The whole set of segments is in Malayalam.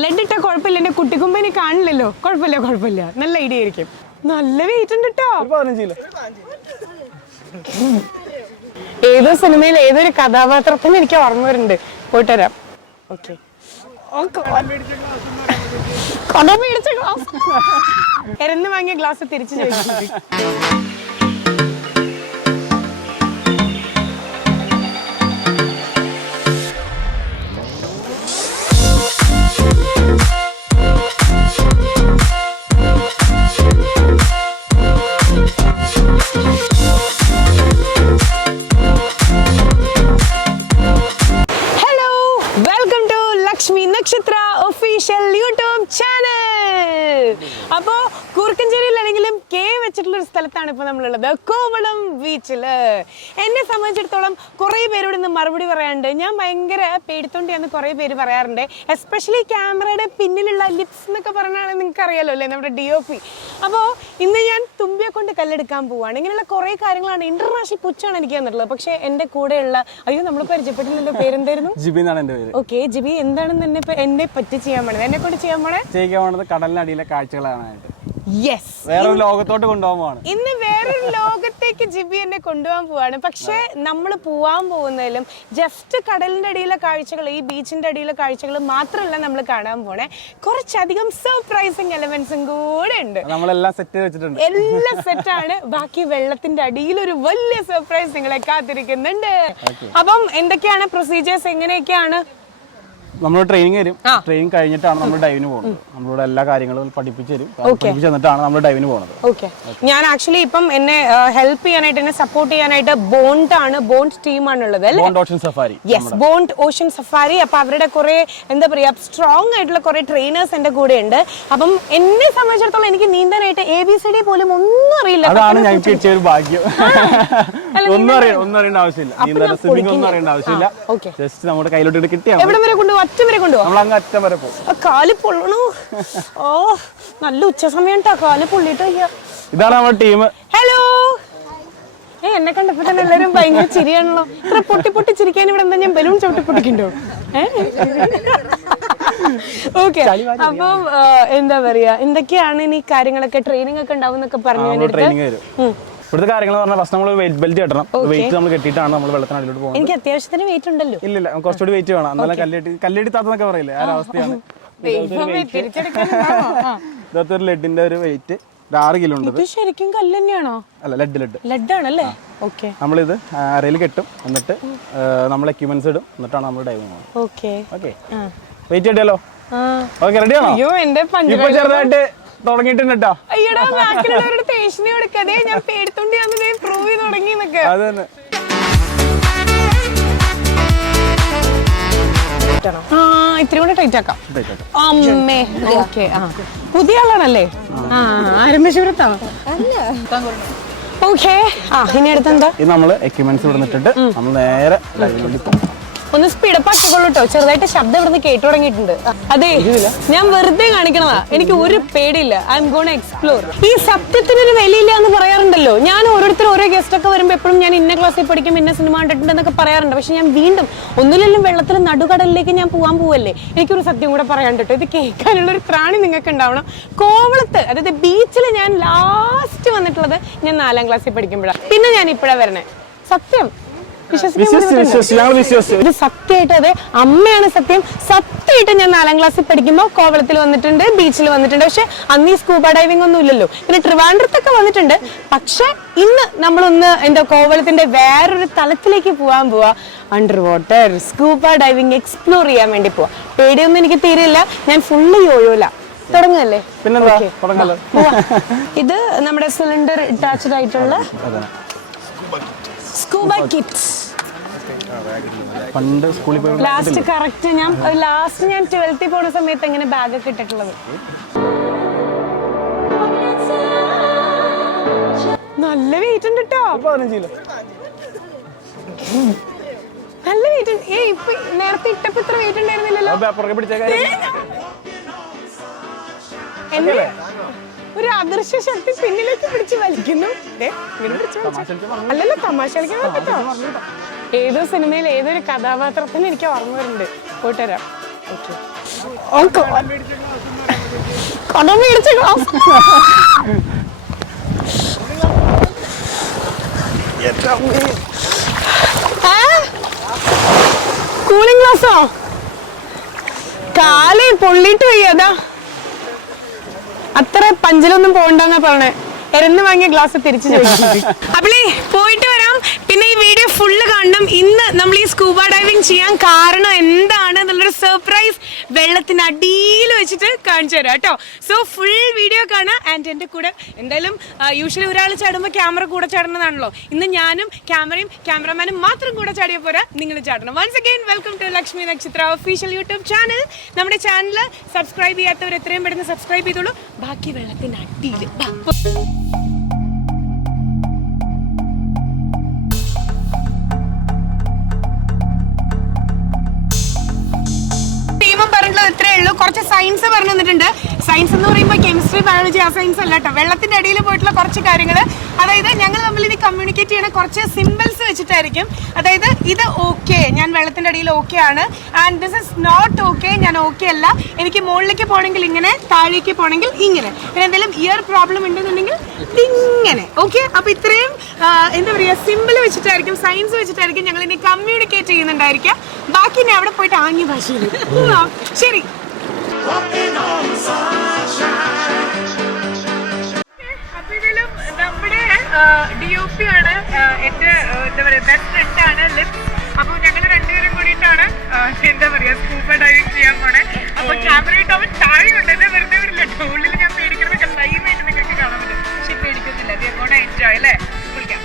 ലെഡ് ഇട്ടാ കുഴപ്പമില്ല, എന്റെ കുട്ടിക്കുമ്പനി കാണില്ലല്ലോ. കുഴപ്പമില്ല, നല്ല ഐഡിയ ആയിരിക്കും. നല്ല വെയിറ്റ് ഉണ്ട് കേട്ടോ. ഏതോ സിനിമയിൽ ഏതൊരു കഥാപാത്രത്തിന് എനിക്ക് ഓർമ്മ വരുന്നുണ്ട്. പോയിട്ട് വരാം. ഓക്കെ, മേടിച്ച ഗ്ലാസ് എരന്ന് വാങ്ങിയ ഗ്ലാസ് തിരിച്ചു ചോദിച്ചു. നക്ഷത്ര ഒഫീഷ്യൽ യൂട്യൂബ് ചാനൽ. അപ്പോ കൂർക്കഞ്ചേരിയിലാണെങ്കിലും കെ വെച്ചിട്ടുള്ള ഒരു സ്ഥലത്താണ് ഇപ്പൊ നമ്മളുള്ളത്, കോവളം ബീച്ചില്. എന്നെ സംബന്ധിച്ചിടത്തോളം കുറെ പേരോട് ഇന്ന് മറുപടി പറയാറുണ്ട്. ഞാൻ ഭയങ്കര പേടിത്തോണ്ടിയാന്ന് കുറെ പേര് പറയാറുണ്ട്. എസ്പെഷ്യലി ക്യാമറയുടെ പിന്നിലുള്ള ലിപ്സ് എന്നൊക്കെ പറഞ്ഞാൽ നിങ്ങൾക്ക് അറിയാലോ അല്ലേ, നമ്മുടെ DOP. അപ്പോൾ ഇന്ന് ഞാൻ തുമ്പിയെ കൊണ്ട് കല്ലെടുക്കാൻ പോവാണ്. ഇങ്ങനെയുള്ള കുറെ കാര്യങ്ങളാണ്. ഇന്റർനാഷണൽ പുച്ചാണ് എനിക്ക് തന്നിട്ടുള്ളത്. പക്ഷെ എന്റെ കൂടെയുള്ള നമ്മൾ പരിചയപ്പെട്ടില്ലല്ലോ, പേരെന്തായിരുന്നു? ജിബി എന്നാണ് എന്റെ പേര്. ഓക്കെ ജിബി, എന്താണെന്ന് എന്നെ പറ്റി ചെയ്യാൻ പോണത്, എന്നെ കൊണ്ട് ചെയ്യാൻ പോണത് കടലിനടിയിലെ കാഴ്ചകളാണ്. യെസ്, വേറൊരു ലോകത്തോട്ട് കൊണ്ടുപോകാൻ. ഇന്ന് വേറൊരു ലോകത്തേക്ക് ജിബി എന്നെ കൊണ്ടുപോകാൻ പോവാണ്. പക്ഷെ നമ്മൾ പോവാൻ പോകുന്നതിലും ജസ്റ്റ് കടലിന്റെ അടിയിലെ കാഴ്ചകൾ, ഈ ബീച്ചിന്റെ അടിയിലെ കാഴ്ചകൾ മാത്രമല്ല നമ്മൾ കാണാൻ പോണേ, കുറച്ചധികം സർപ്രൈസിങ് എലമെന്റ്സും കൂടെ ഉണ്ട്. നമ്മളെല്ലാം സെറ്റ് വെച്ചിട്ടുണ്ട്, എല്ലാം സെറ്റാണ്. ബാക്കി വെള്ളത്തിന്റെ അടിയിൽ ഒരു വലിയ സർപ്രൈസ് നിങ്ങളെ കാത്തിരിക്കുന്നുണ്ട്. അപ്പം എന്തൊക്കെയാണ് പ്രൊസീജിയേഴ്സ്, എങ്ങനെയൊക്കെയാണ്? നമ്മൾ ട്രെയിനിങ് തരും. ട്രെയിനിങ് കഴിഞ്ഞിട്ടാണ് നമ്മൾ ഡൈവിന് പോകുന്നത്. നമ്മളോട് എല്ലാ കാര്യങ്ങളും പഠിപ്പിച്ചു തരും. പഠിപ്പിച്ചു തന്നിട്ടാണ് നമ്മൾ ഡൈവിന് പോകുന്നത്. ഓക്കെ, ഞാൻ ആക്ച്വലി ഇപ്പം എന്നെ ഹെൽപ്പ് ചെയ്യാനായിട്ട്, എന്നെ സപ്പോർട്ട് ചെയ്യാനായിട്ട് ബോണ്ട് ടീമാണുള്ളത്. Bond Ocean Safari. Yes, Bond Ocean Safari. അപ്പൊ അവരുടെ കുറെ എന്താ പറയാ സ്ട്രോങ് ആയിട്ടുള്ള കുറെ ട്രെയിനേഴ്സ് എന്റെ കൂടെ ഉണ്ട്. അപ്പം എന്നെ സംബന്ധിച്ചിടത്തോളം എനിക്ക് നീന്താനായിട്ട് ABCD പോലും ഒന്നും അറിയില്ല. അതാണ് ഞങ്ങൾക്ക് കിട്ടിയ ഒരു ഭാഗ്യം. ഒന്നും അറിയേണ്ട ആവശ്യമില്ല, സ്വിമ്മിംഗ് ഒന്നും അറിയേണ്ട ആവശ്യമില്ല. ജസ്റ്റ് നമ്മുടെ കയ്യിലോട്ട് കിട്ടിയാൽ എവിടെ വരെ കൊണ്ടുപോകും? അറ്റം വരെ കൊണ്ടുപോകും. അറ്റം വരെ പോകും. കാല് പൊള്ളണു. ഓ, നല്ല ഉച്ച സമയം ട്ടോ, കാല് പൊള്ളിട്ട്. ഇതാണ് നമ്മുടെ ടീം. ഹലോ. എന്നെ കണ്ടപ്പോ തന്നെ എല്ലാരും ഭയങ്കര ചിരിയാണല്ലോ. ഇത്ര പൊട്ടി ചിരിക്കാൻ ഇവിടെ എന്താ, ഞാൻ ബലൂൺ ചവിട്ടി പൊട്ടിക്കണ്ടോ? ഓക്കെ, അപ്പൊ എന്താ പറയാ, എന്തൊക്കെയാണ് ഇനി കാര്യങ്ങളൊക്കെ? ട്രെയിനിങ് ഒക്കെ ഉണ്ടാവും എന്നൊക്കെ പറഞ്ഞു. ഇവിടുത്തെ കാര്യങ്ങൾ പറഞ്ഞാൽ ഫസ്റ്റ് നമ്മൾ വെയിറ്റ് ബെൽറ്റ് കെട്ടണം. വെയിറ്റ് നമ്മൾ കെട്ടിയിട്ടാണ് നമ്മൾ വെള്ളത്തിനടിയിലോട്ട് പോകുന്നത്. എനിക്ക് അത്യാവശ്യത്തിന് വെയിറ്റ് ഉണ്ടല്ലോ. ഇല്ല, കുറച്ചുകൂടി വെയിറ്റ് വേണം. എന്നാലും കല്ലെടുത്താത്തൊക്കെ പറയില്ലേ, ആ അവസ്ഥയാണ്. ഇതൊരു ലെഡിന്റെ ഒരു വെയിറ്റ് 6 കിലോ ഉണ്ട്. ശരിക്കും കല്ല് തന്നെയാണോ? അല്ല, ലെഡ് ആണല്ലേ. ഓക്കെ, നമ്മളിത് അരയിൽ കെട്ടും, എന്നിട്ട് നമ്മൾ എക്യുപ്മെന്റ്സ് ഇടും, എന്നിട്ടാണ് നമ്മൾ ഡൈവ് പോകുന്നത്. ഓക്കെ, വെയിറ്റ് കിട്ടിയല്ലോ. ഓക്കെ, റെഡിയാണോ? അയ്യോ, എന്റെ ചെറുതായിട്ട് തുടങ്ങിയിട്ടുണ്ട് കേട്ടോ. അയ്യടാ, ബാക്കിയുള്ളവരുടെ ടേസ്റ്റിനെ കൊടുക്കാതെ ഞാൻ പേടിത്തോണ്ടിയാന്ന് പ്രൂവ് ചെയ്ത് തുടങ്ങി. ഇത്തിരി കൂടെ ടൈറ്റ് ആക്കാം. അമ്മേ, ഓക്കെ. പുതിയ ആളാണല്ലേ? ആരംഭിച്ചുരത്താ. ഓക്കെ, ഇനി അടുത്തെന്താ? ഇത് നമ്മള് എക്യുപ്മെന്റ്സ് ഇവിടുന്നിട്ടിട്ട് നമ്മൾ നേരെ ഡൈവിലേക്ക് പോകും. ഒന്ന് സ്പീഡപ്പ് ആക്കിക്കോളൂ കേട്ടോ, ചെറുതായിട്ട് ശബ്ദം ഇവിടുന്ന് കേട്ടു തുടങ്ങിയിട്ടുണ്ട്. അതെ, ഞാൻ വെറുതെ കാണിക്കണതാ, എനിക്ക് ഒരു പേടിയില്ല. I M gonna explore. ഈ സത്യത്തിനൊരു വിലയില്ല എന്ന് പറയാറുണ്ടല്ലോ. ഞാൻ ഓരോരുത്തർ ഓരോ ഗസ്റ്റ് ഒക്കെ വരുമ്പോൾ എപ്പോഴും ഞാൻ ഇന്ന ക്ലാസ്സിൽ പഠിക്കും, ഇന്ന സിനിമ കണ്ടിട്ടുണ്ട് എന്നൊക്കെ പറയാറുണ്ട്. പക്ഷെ ഞാൻ വീണ്ടും ഒന്നുമില്ലെങ്കിലും വെള്ളത്തിൽ നടുകടലിലേക്ക് ഞാൻ പോകാൻ പോവല്ലേ. എനിക്കൊരു സത്യം കൂടെ പറയാൻ കേട്ടോ, ഇത് കേൾക്കാനുള്ള ഒരു ത്രാണി നിങ്ങൾക്ക് ഉണ്ടാവണം. കോവളത്ത്, അതായത് ബീച്ചിൽ ഞാൻ ലാസ്റ്റ് വന്നിട്ടുള്ളത് ഞാൻ 4ാം ക്ലാസ്സിൽ പഠിക്കുമ്പോഴാണ്. പിന്നെ ഞാൻ ഇപ്പഴാ വരണേ. സത്യം ഇത് സത്യമായിട്ട്, അതെ അമ്മയാണ് സത്യം. സത്യമായിട്ട് ഞാൻ 4ാം ക്ലാസ്സിൽ പഠിക്കുമ്പോൾ കോവളത്തിൽ വന്നിട്ടുണ്ട്, ബീച്ചിൽ വന്നിട്ടുണ്ട്. പക്ഷെ അന്ന് ഈ സ്കൂബ ഡൈവിംഗ് ഒന്നും ഇല്ലല്ലോ. പിന്നെ ട്രിവാൻഡ്രത്തൊക്കെ വന്നിട്ടുണ്ട്. പക്ഷെ ഇന്ന് നമ്മളൊന്ന് കോവളത്തിന്റെ വേറൊരു തലത്തിലേക്ക് പോവാ. Under water scuba diving explore ചെയ്യാൻ വേണ്ടി പോവാ. പേടിയൊന്നും എനിക്ക് തീരെയില്ല. ഞാൻ ഫുള്ള് യോയോല. തുടങ്ങല്ലേ? ഇത് നമ്മുടെ സിലിണ്ടർ അറ്റാച്ച്ഡ് ആയിട്ടുള്ള സ്കൂബ കിറ്റ്സ്. പണ്ട് സ്കൂളിൽ പോയി ലാസ്റ്റ് ഞാൻ 12th പോണ സമയത്ത് എങ്ങനെ ബാഗ് ഒക്കെ ഇട്ടിട്ടുള്ളത്. നല്ല വെയിറ്റ് ഉണ്ട് കേട്ടോ, നല്ല വെയിറ്റ്. ഇപ്പൊ നേരത്തെ ഇട്ടപ്പോ ഇത്ര വെയിറ്റ് ഉണ്ടായിരുന്നില്ലല്ലോ. ഒരു അദൃശ്യ ശക്തി പിന്നിലേക്ക് പിടിച്ച് വലിക്കുന്നു. അല്ലല്ലോ, തമാശ കളിക്കാൻ പറ്റോ? ഏതോ സിനിമയിൽ ഏതൊരു കഥാപാത്രത്തിന് എനിക്ക് ഓർമ്മ വരുന്നുണ്ട്. പോയിട്ട് വരാം. ഓക്കെ, കടം മേടിച്ച ഗ്ലാസ്. കൂളിംഗ് ഗ്ലാസോ? കാല് പൊള്ളിട്ട് വയ്യതാ. അത്ര പഞ്ചിലൊന്നും പോകണ്ടെന്നാ പറഞ്ഞേ. എരന്ന് വാങ്ങിയ ഗ്ലാസ് തിരിച്ചു ചോദിക്കും. അപ്പളേ പോയിട്ട് വരാം. പിന്നെ ഈ വീഡിയോ ഫുള്ള് കാണണം. ഇന്ന് നമ്മൾ ഈ സ്കൂബ ഡൈവിംഗ് ചെയ്യാൻ കാരണം എന്താണ് എന്നുള്ളൊരു സർപ്രൈസ് വെള്ളത്തിനടിയിൽ വെച്ചിട്ട് കാണിച്ചു തരാം കേട്ടോ. സോ ഫുൾ വീഡിയോ കാണാം. ആൻഡ് എൻ്റെ കൂടെ എന്തായാലും യൂഷ്വലി ഒരാൾ ചാടുമ്പോൾ ക്യാമറ കൂടെ ചാടണതാണല്ലോ. ഇന്ന് ഞാനും ക്യാമറയും ക്യാമറമാനും മാത്രം കൂടെ ചാടിയാൽ പോരാ, നിങ്ങൾ ചാടണം. Once again welcome to Lakshmi Nakshatra official YouTube channel. നമ്മുടെ ചാനൽ സബ്സ്ക്രൈബ് ചെയ്യാത്തവർ എത്രയും പെട്ടെന്ന് സബ്സ്ക്രൈബ് ചെയ്തോളൂ. ബാക്കി വെള്ളത്തിനടിയിൽ ഇത്രേ ഉള്ളൂ. കുറച്ച് സയൻസ് പറഞ്ഞു തന്നിട്ടുണ്ട്. സയൻസ് എന്ന് പറയുമ്പോൾ കെമിസ്ട്രി, ബയോളജി ആ സയൻസ് അല്ല കേട്ടോ. വെള്ളത്തിന്റെ അടിയിൽ പോയിട്ടുള്ള കുറച്ച് കാര്യങ്ങൾ. അതായത് ഞങ്ങൾ തമ്മിൽ ഇനി കമ്മ്യൂണിക്കേറ്റ് ചെയ്യുന്ന കുറച്ച് സിമ്പിൾസ് വെച്ചിട്ടായിരിക്കും. അതായത് ഇത് ഓക്കെ, ഞാൻ വെള്ളത്തിന്റെ അടിയിൽ ഓക്കെ ആണ്, and this is not okay, ഞാൻ ഓക്കെ അല്ല, എനിക്ക് മുകളിലേക്ക് പോകണമെങ്കിൽ ഇങ്ങനെ, താഴേക്ക് പോകണമെങ്കിൽ ഇങ്ങനെ, പിന്നെ എന്തെങ്കിലും ഇയർ പ്രോബ്ലം ഉണ്ടെന്നുണ്ടെങ്കിൽ ഇങ്ങനെ. ഓക്കെ, അപ്പൊ ഇത്രയും എന്താ പറയുക, സിമ്പിൾ വെച്ചിട്ടായിരിക്കും, സയൻസ് വെച്ചിട്ടായിരിക്കും ഞങ്ങൾ ഇനി കമ്മ്യൂണിക്കേറ്റ് ചെയ്യുന്നുണ്ടായിരിക്കാം. ബാക്കി ഞാൻ അവിടെ പോയിട്ട് ആംഗ്യ ഭാഷയിൽ. ശരി, അപ്പൊ ഇതിലും നമ്മുടെ DOP ആണ്, എന്റെ എന്താ പറയാ ബെസ്റ്റ് ഫ്രണ്ട് ആണ് ലിപ്. അപ്പൊ ഞങ്ങൾ രണ്ടുപേരും കൂടിയിട്ടാണ് എന്താ പറയാ സ്കൂബ ഡൈവിംഗ് ചെയ്യാൻ പോണേ. അപ്പൊ ക്യാമറ ഇട്ട് അവൻ താഴെ ഉണ്ട്, എന്നെ വെറുതെ വിടില്ല. ഉള്ളിൽ ഞാൻ പേടിക്കണതൊക്കെ ലൈവായിട്ട് നിങ്ങൾക്ക് കാണാൻ പറ്റും. പക്ഷെ പേടിക്കുന്നില്ല. വി ആർ ഗോണ എൻജോയ് അല്ലേ. വിളിക്കാം.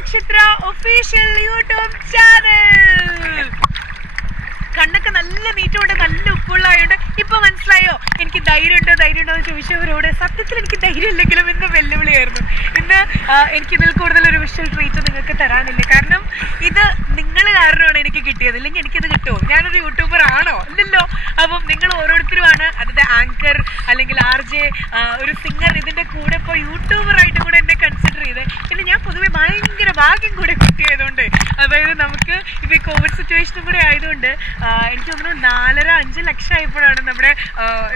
നക്ഷത്ര ഒഫീഷ്യൽ യൂട്യൂബ് ചാനൽ. കണ്ണൊക്കെ നല്ല നീറ്റമുണ്ട്, നല്ല ഉപ്പുള്ളതായോണ്ട് ഇപ്പൊ മനസ്സിലായോ എനിക്ക് ധൈര്യം ഉണ്ടോ എന്ന് ചോദിച്ചവരോട്. സത്യത്തിൽ എനിക്ക് ധൈര്യം ഇല്ലെങ്കിലും ഇന്ന് വെല്ലുവിളിയായിരുന്നു. ഇന്ന് എനിക്ക് ഇതിൽ കൂടുതൽ ഒരു വിഷ്വൽ ട്രീറ്റ് നിങ്ങൾക്ക് തരാനില്ല. കാരണം ഇത് നിങ്ങൾ കാരണമാണ് എനിക്ക് കിട്ടിയത്. ഇല്ലെങ്കിൽ എനിക്കിത് കിട്ടുമോ? ഞാനൊരു യൂട്യൂബർ ആണോ? ഇല്ലല്ലോ. അപ്പം നിങ്ങൾ ഓരോരുത്തരുമാണ് അതിന്റെ ആങ്കർ അല്ലെങ്കിൽ RJ, ഒരു സിംഗർ, ഇതിന്റെ കൂടെ ഇപ്പോൾ യൂട്യൂബറായിട്ട് കൂടെ എന്നെ കൺസിഡർ ചെയ്ത്. പിന്നെ ഞാൻ പൊതുവെ ഭയങ്കര ഭാഗ്യം കൂടെ കിട്ടിയതുകൊണ്ട്, അതായത് നമുക്ക് ഇപ്പൊ ഈ കോവിഡ് സിറ്റുവേഷനും കൂടെ ആയതുകൊണ്ട് എനിക്ക് തോന്നുന്നു 4-5 ലക്ഷം ആയപ്പോഴാണ് നമ്മുടെ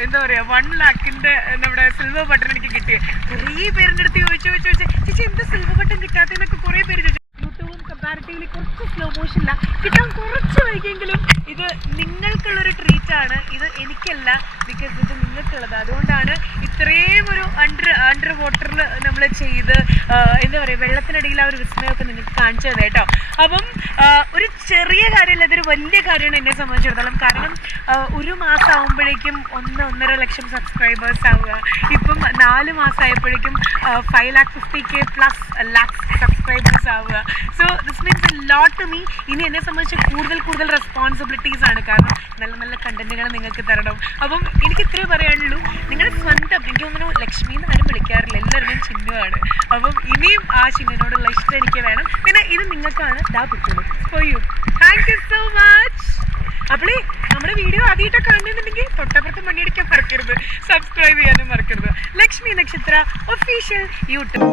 എന്താ പറയാ 1 lakhന്റെ നമ്മുടെ സിൽവർ ബട്ടൺ എനിക്ക് കിട്ടിയത്. കുറേ പേരുടെ അടുത്ത് ചോദിച്ചു ചേച്ചി എന്താ സിൽവർ ബട്ടൺ കിട്ടാത്തതെന്നൊക്കെ കുറേ പേര് ചോദിച്ചു. യൂട്യൂബും കമ്പാരിറ്റീവ്ലി കുറച്ച് സ്ലോ മോഷനില്ല, കിട്ടാൻ കുറച്ച് വൈകിയെങ്കിലും ഇത് നിങ്ങൾക്കുള്ളൊരു ട്രീറ്റാണ്. ഇത് എനിക്കല്ല, ബിക്കോസ് ഇത് നിങ്ങൾക്കുള്ളത്. അതുകൊണ്ടാണ് ഇത്രയും ഒരു അണ്ടർ വാട്ടറിൽ നമ്മൾ ചെയ്ത് എന്താ പറയുക വെള്ളത്തിനടിയിൽ ആ ഒരു വിസ്മയമൊക്കെ നിങ്ങൾക്ക് കാണിച്ചു തന്നെ കേട്ടോ. അപ്പം ഒരു ചെറിയ കാര്യമല്ല, ഇതൊരു വലിയ കാര്യമാണ് എന്നെ സംബന്ധിച്ചിടത്തോളം. കാരണം 1 മാസം ആകുമ്പോഴേക്കും 1-1.5 ലക്ഷം സബ്സ്ക്രൈബേഴ്സ് ആവുക. ഇപ്പം 4 മാസമായപ്പോഴേക്കും 550K+ സബ്സ്ക്രൈബേഴ്സ് ആവുക. So this means a lot to me. ഇനി എന്നെ സംബന്ധിച്ച് കൂടുതൽ റെസ്പോൺസിബിലിറ്റീസ് ആണ്. കാരണം നല്ല കണ്ടന്റുകൾ നിങ്ങൾക്ക് തരണം. അപ്പം എനിക്ക് ഇത്രേ പറയാനുള്ളൂ. നിങ്ങളുടെ സ്വന്തം, എനിക്ക് തോന്നുന്നു ലക്ഷ്മി എന്ന് ആരും വിളിക്കാറില്ല, എല്ലാവരുടെയും ചിഹ്നമാണ്. അപ്പം ഇനിയും ആ ചിഹ്നോടുള്ള ഇഷ്ടം എനിക്ക് വേണം. പിന്നെ ഇത് നിങ്ങൾക്കാണ്. For you. Thank you so much. അപ്പോളേ നമ്മുടെ വീഡിയോ ആദ്യമായിട്ടൊക്കെ കാണുന്നുണ്ടെങ്കിൽ തൊട്ടപ്പുറത്ത് മണിയടിക്കാൻ മറക്കരുത്, സബ്സ്ക്രൈബ് ചെയ്യാനും മറക്കരുത്. Lakshmi Nakshatra official YouTube.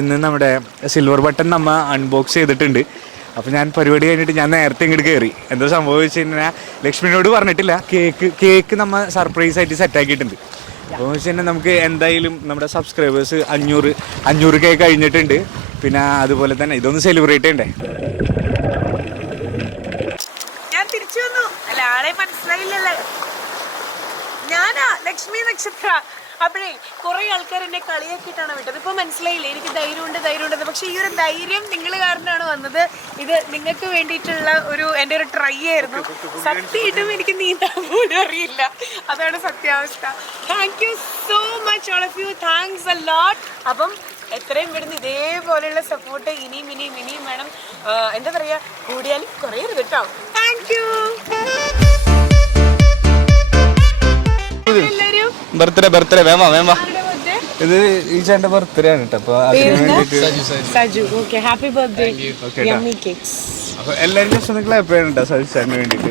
ഇന്ന് നമ്മുടെ സിൽവർ ബട്ടൺ നമ്മ അൺബോക്സ് ചെയ്തിട്ടുണ്ട്. അപ്പോൾ ഞാൻ പരിപാടി കഴിഞ്ഞിട്ട് ഞാൻ നേരത്തെ ഇങ്ങോട്ട് കയറി. എന്താ സംഭവം വെച്ച് കഴിഞ്ഞാൽ ലക്ഷ്മിനോട് പറഞ്ഞിട്ടില്ല, കേക്ക് നമ്മൾ സർപ്രൈസ് ആയിട്ട് സെറ്റാക്കിയിട്ടുണ്ട്. അപ്പോൾ വെച്ച് കഴിഞ്ഞാൽ നമുക്ക് എന്തായാലും നമ്മുടെ സബ്സ്ക്രൈബേഴ്സ് 500K കഴിഞ്ഞിട്ടുണ്ട്. പിന്നെ അതുപോലെ തന്നെ ഇതൊന്ന് സെലിബ്രേറ്റ് ചെയ്യണ്ടേ. ഞാൻ തിരിച്ചു വന്നു. അല്ല, ആളെ മനസ്സിലായില്ലല്ലേ? ഞാനാ ലക്ഷ്മി നക്ഷത്ര. അപ്പോഴേ കുറേ ആൾക്കാർ എന്നെ കളിയാക്കിയിട്ടാണ് വിട്ടത്. ഇപ്പോൾ മനസ്സിലായില്ലേ എനിക്ക് ധൈര്യമുണ്ട്. പക്ഷെ ഈ ഒരു ധൈര്യം നിങ്ങൾ കാരണമാണ് വന്നത്. ഇത് നിങ്ങൾക്ക് വേണ്ടിയിട്ടുള്ള എൻ്റെ ഒരു ട്രൈ ആയിരുന്നു. സത്യമായിട്ടും എനിക്ക് നീന്താൻ പോലും അറിയില്ല, അതാണ് സത്യാവസ്ഥ. Thank you so much all of you. Thanks a lot. അപ്പം എത്രയും പെടുന്ന ഇതേപോലെയുള്ള സപ്പോർട്ട് ഇനിയും വേണം. എന്താ പറയുക, കൂടിയാലും കുറയരുത് കേട്ടോ. Thank you. ബർത്ത്ഡേ വേമ. ഇത് ഈ ചേട്ടൻ്റെ ബർത്ത്ഡേ ആണ് കേട്ടോ. Saju. Okay, happy birthday. Yummy cakes. അപ്പോൾ എല്ലാവരും ജസ്റ്റ് ഒന്ന് ക്ലാപ്പ് ചെയ്യണം കേട്ടോ സജു ചേട്ടന് വേണ്ടിയിട്ട്.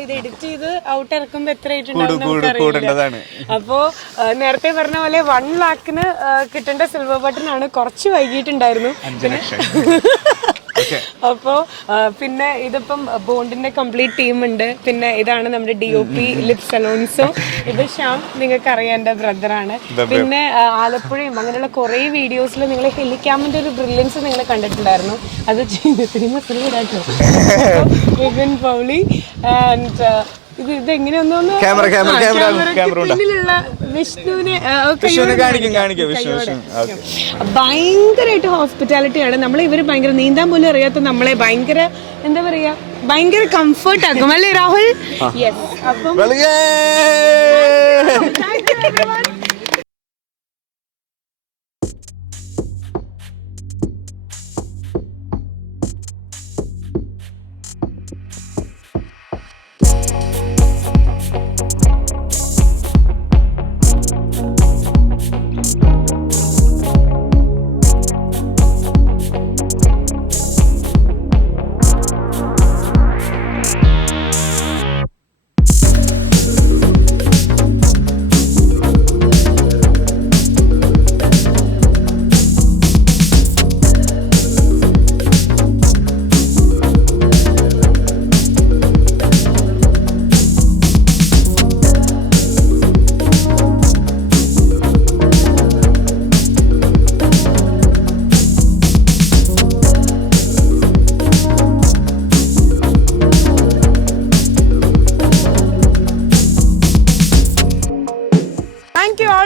ഇത് എഡിറ്റ് ചെയ്ത് ഔട്ട് ഇറക്കുമ്പോ എത്ര ആയിട്ടുണ്ടാവും. അപ്പോ നേരത്തെ പറഞ്ഞ പോലെ 1 lakhന് കിട്ടേണ്ട സിൽവർ ബട്ടൺ ആണ്. കുറച്ച് വൈകിട്ടുണ്ടായിരുന്നു. അപ്പോ പിന്നെ ഇതിപ്പം ബോണ്ടിന്റെ കംപ്ലീറ്റ് ടീം ഉണ്ട്. പിന്നെ ഇതാണ് നമ്മുടെ DOP ലിപ്സ് അലോൺസോ. ഇത് ശ്യാം, നിങ്ങൾക്ക് അറിയാം, എന്റെ ബ്രദറാണ്. പിന്നെ ആലപ്പുഴയും അങ്ങനെയുള്ള കുറെ വീഡിയോസിൽ നിങ്ങൾ ഹെലിക്യാമിന്റെ ഒരു ബ്രില്യൻസ് നിങ്ങൾ കണ്ടിട്ടുണ്ടായിരുന്നു. അത് സിനിമ വിപിൻ പൗളി ആൻഡ് ഇത് എങ്ങനെയൊന്നും വിഷ്ണുവിനെ ഭയങ്കരമായിട്ട് ഹോസ്പിറ്റാലിറ്റിയാണ്. നമ്മളെ ഇവര് ഭയങ്കര നീന്താൻ പോലും അറിയാത്ത നമ്മളെ ഭയങ്കര എന്താ പറയാ ഭയങ്കര കംഫർട്ട് ആക്കും അല്ലേ രാഹുൽ? യെസ്. അപ്പം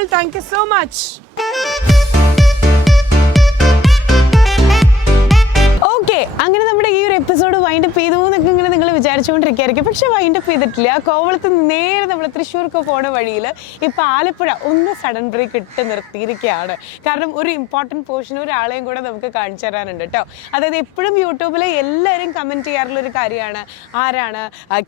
Rahul, thank you so much. Okay, അങ്ങനെ നമ്മുടെ ഈ ഒരു എപ്പിസോഡ് വൈൻഡപ്പ് ചെയ്തു എന്നൊക്കെ ഇങ്ങനെ നിങ്ങൾ വിചാരിച്ചുകൊണ്ടിരിക്കുകയായിരിക്കും. പക്ഷെ വൈൻഡപ്പ് ചെയ്തിട്ടില്ല. കോവളത്ത് നേരെ നമ്മൾ തൃശ്ശൂർക്ക് പോണ വഴിയിൽ ഇപ്പം ആലപ്പുഴ ഒന്ന് സഡൻ ബ്രേക്ക് ഇട്ട് നിർത്തിയിരിക്കുകയാണ്. കാരണം ഒരു ഇമ്പോർട്ടൻറ്റ് പോർഷൻ ഒരാളെയും കൂടെ നമുക്ക് കാണിച്ചു തരാനുണ്ട് കേട്ടോ. അതായത് എപ്പോഴും യൂട്യൂബിൽ എല്ലാവരും കമൻറ്റ് ചെയ്യാറുള്ളൊരു കാര്യമാണ്, ആരാണ്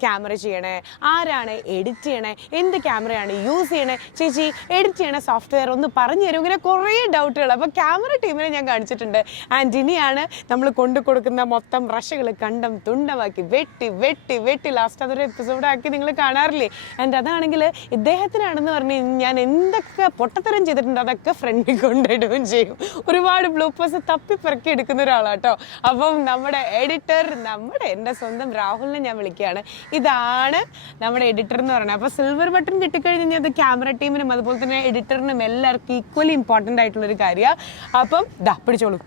ക്യാമറ ചെയ്യണേ, ആരാണ് എഡിറ്റ് ചെയ്യണേ, എന്ത് ക്യാമറയാണ് യൂസ് ചെയ്യണേ, ചേച്ചി എഡിറ്റ് ചെയ്യണ സോഫ്റ്റ്വെയർ ഒന്ന് പറഞ്ഞു തരും, ഇങ്ങനെ കുറേ ഡൗട്ടുകൾ. അപ്പോൾ ക്യാമറ ടീമിനെ ഞാൻ കാണിച്ചിട്ടുണ്ട്. ആൻഡ് ഇനിയാണ് നമ്മൾ കൊണ്ടു കൊടുക്കുന്ന മൊത്തം റഷകൾ കണ്ടം തുണ്ടമാക്കി വെട്ടി വെട്ടി വെട്ടി ലാസ്റ്റ് അതൊരു എപ്പിസോഡാക്കി നിങ്ങൾ കാണാറില്ലേ. ആൻഡ് അതാണെങ്കിൽ ഇദ്ദേഹത്തിനാണെന്ന് പറഞ്ഞ് ഞാൻ എന്തൊക്കെ പൊട്ടത്തരം ചെയ്തിട്ടുണ്ട് അതൊക്കെ ഫ്രണ്ടിൽ കൊണ്ടിടുകയും ചെയ്യും. ഒരുപാട് ബ്ലൂപ്പേഴ്സ് തപ്പിപ്പിറക്കി എടുക്കുന്ന ഒരാളാട്ടോ. അപ്പം നമ്മുടെ എഡിറ്റർ, എൻ്റെ സ്വന്തം രാഹുലിനെ ഞാൻ വിളിക്കുകയാണ്. ഇതാണ് നമ്മുടെ എഡിറ്റർ എന്ന് പറയുന്നത്. അപ്പോൾ സിൽവർ ബട്ടൺ കിട്ടിക്കഴിഞ്ഞാൽ അത് ക്യാമറ ടീമിനും അതുപോലെ തന്നെ എഡിറ്ററിനും എല്ലാവർക്കും ഈക്വലി ഇമ്പോർട്ടൻ്റ് ആയിട്ടുള്ളൊരു കാര്യമാണ്. അപ്പം പിടിച്ചോളൂ.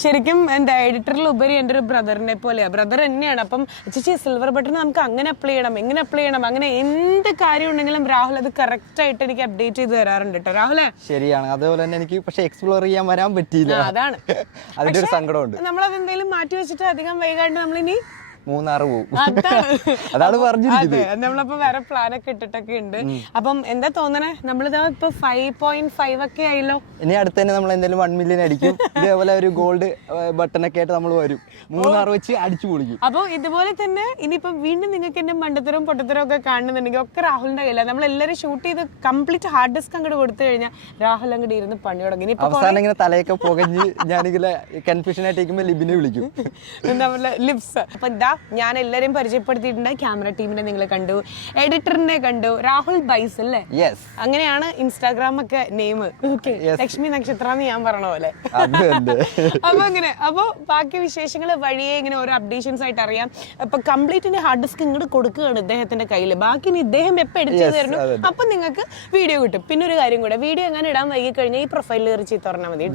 ശരിക്കും എന്താ എഡിറ്ററിൽ ഉപരി എൻ്റെ ഒരു ബ്രദറിനെ പോലെയാണ്, ബ്രദർ തന്നെയാണ്. അപ്പം ചേച്ചി സിൽവർ ബട്ടൺ നമുക്ക് അങ്ങനെ അപ്ലൈ ചെയ്യണം, എങ്ങനെ അപ്ലൈ ചെയ്യണം, അങ്ങനെ എന്ത് കാര്യം ഉണ്ടെങ്കിലും രാഹുൽ അത് കറക്റ്റ് ആയിട്ട് എനിക്ക് അപ്ഡേറ്റ് ചെയ്ത് തരാറുണ്ട് കേട്ടോ. രാഹുലെ ശരിയാണ്. അതുപോലെ തന്നെ എനിക്ക് പക്ഷെ എക്സ്പ്ലോർ ചെയ്യാൻ വരാൻ പറ്റിയില്ല, അതാണ് അതിന്റെ ഒരു സങ്കടമുണ്ട്. നമ്മളത് എന്തെങ്കിലും മാറ്റി വെച്ചിട്ട് അധികം വൈകാണ്ട് നമ്മളിനി മൂന്നാറ് പോകും, അതാണ് പറഞ്ഞിരിക്കുന്നത്. നമ്മളപ്പോ വേറെ പ്ലാനൊക്കെ ഇട്ടിട്ടൊക്കെ ഉണ്ട്. അപ്പം എന്താ തോന്നണേ, നമ്മളിതാ ഇപ്പൊ 5.5 ഒക്കെ ആയല്ലോ. ഇനി അടുത്ത് തന്നെ നമ്മൾ എന്തായാലും 1 മില്യൺ അടിക്കും. ഇതേപോലെ ഒരു ഗോൾഡ് ബട്ടണൊക്കെ ആയിട്ട് നമ്മൾ വരും, മൂന്നാറ് വെച്ച് അടിച്ചു പൊളിക്കും. അപ്പോൾ ഇതുപോലെ തന്നെ ഇനിയിപ്പം വീണ്ടും നിങ്ങൾക്ക് എന്റെ മണ്ടത്തരവും പൊട്ടത്തരവും ഒക്കെ കാണുന്നുണ്ടെങ്കിൽ ഒക്കെ രാഹുലിന്റെ കയ്യില. നമ്മളെല്ലാവരും ഷൂട്ട് ചെയ്ത് കംപ്ലീറ്റ് ഹാർഡ് ഡിസ്ക് അങ്ങോട്ട് കൊടുത്തു കഴിഞ്ഞാൽ രാഹുൽ അങ്ങോട്ട് ഇരുന്ന് പണി തുടങ്ങി. അവസാനം ഇങ്ങനെ തലയൊക്കെ പുകഞ്ഞ് ഞാനിങ്ങനെ കൺഫ്യൂഷൻ ആയിട്ടിരിക്കുമ്പോൾ ലിബിനെ വിളിക്കും, നമ്മളെ ലിപ്സ്. അപ്പൊ എന്താ ഞാൻ എല്ലാരെയും പരിചയപ്പെടുത്തിയിട്ടുണ്ട്. ക്യാമറ ടീമിനെ നിങ്ങൾ കണ്ടു, എഡിറ്ററിനെ കണ്ടു, രാഹുൽ ബൈസ് അല്ലേ, അങ്ങനെയാണ് ഇൻസ്റ്റാഗ്രാം ഒക്കെ നെയിം. ഓക്കെ, ലക്ഷ്മി നക്ഷത്ര എന്ന് ഞാൻ പറഞ്ഞ പോലെ. അപ്പൊ അങ്ങനെ, അപ്പൊ ബാക്കി വിശേഷങ്ങൾ വഴിയെ ഇങ്ങനെ ഓരോ അപ്ഡേഷൻസ് ആയിട്ട് അറിയാം. അപ്പൊ കംപ്ലീറ്റ് ഹാർഡ് ഡിസ്ക് ഇങ്ങോട്ട് കൊടുക്കുകയാണ് ഇദ്ദേഹത്തിന്റെ കയ്യിൽ. ബാക്കി ഇനി ഇദ്ദേഹം എപ്പോൾ എഡിറ്റ് ചെയ്ത് തരുന്നു അപ്പൊ നിങ്ങൾക്ക് വീഡിയോ കിട്ടും. പിന്നെ ഒരു കാര്യം കൂടെ, വീഡിയോ എങ്ങനെ ഇടാൻ വൈകി കഴിഞ്ഞാൽ ഈ പ്രൊഫൈലിൽ കയറി ചീത്ത പറഞ്ഞാൽ മതി.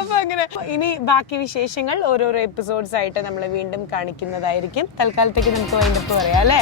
അപ്പൊ അങ്ങനെ ഇനി ബാക്കി വിശേഷങ്ങൾ ഓരോരോ എപ്പിസോഡ്സ് ആയിട്ട് നമ്മൾ വീണ്ടും കാണിക്കുന്നതായിരിക്കും. തൽക്കാലത്തേക്ക് നമുക്ക് വൈൻഡപ്പ് പറയാം അല്ലേ.